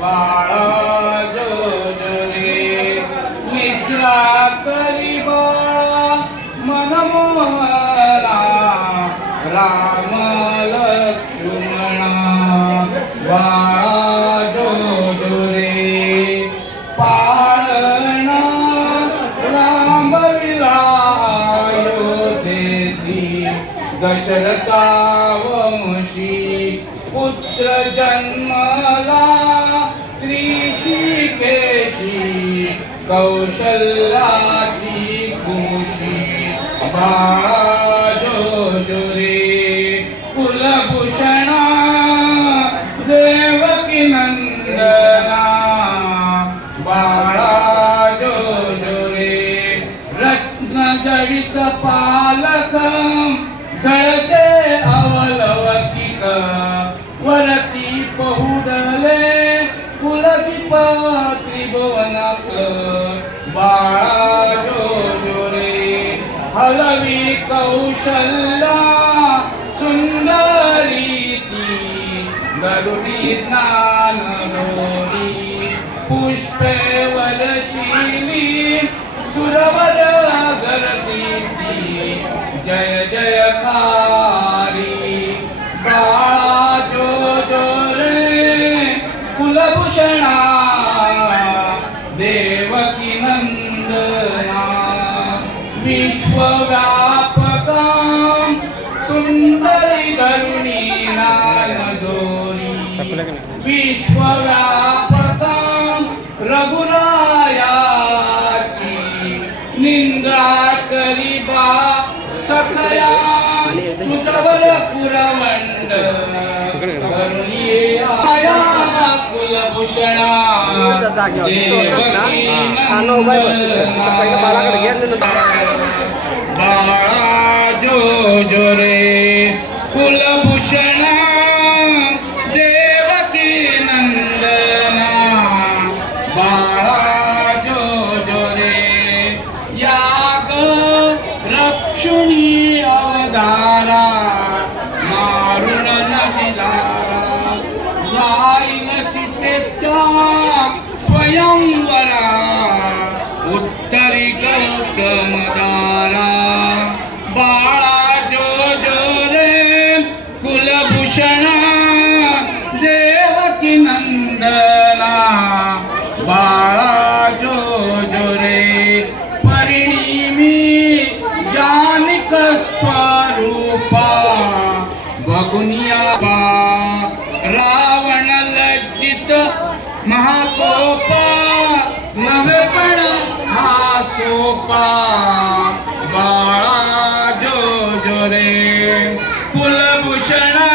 बाळा जो जो रे निद्रा करी बाळा मनमोहना राम लक्ष्मणा बाळा जो जो रे पाळणा रामविला अयोध्येसी दशरथा वंशी पुत्र जन्मला त्रिशिकेशी कौशल्याची खुशी बाळा जो जो रे कुलभूषणा देवकी नंदना बाळा जो जो रे रत्न जडित पालक झळके अवलौकिक वरती पहुडले कुलदीप त्रिभुवनात बाळा जो जो रे हलवी कौशल्या सुंदरी ती गरुडी ज्ञान दोरी पुष्पे वरशिली सुरवर गर्दी जय जयकारी बाळा जो जो रे कुलभूषणा देवकी नंदना विश्वव्यापका सुंदरी धरुणी नायदोरी विश्वव्यापका रघुरायाची निंद्रा करीबा सखया तुझवर पुरवंड करुणी आया कुलभूषणा देवकी बाळा जो जो रे कुलभूषणा देवकी नंदना बाळा जो जो रे याग रक्षुणी अवतारा मारुण नदिदारा जाईल सीतेच्या स्वयंवरा उत्तरी गौतमदारा बाळा जो जो रे कुलभूषणा देवकी नंदना बाळा जो जो रे परिणिमी जानिक स्वरूपा बगुनिया रावण लज्जित महाकोपा नवेपण हा सोपा बाळा जो जो रे कुलभूषणा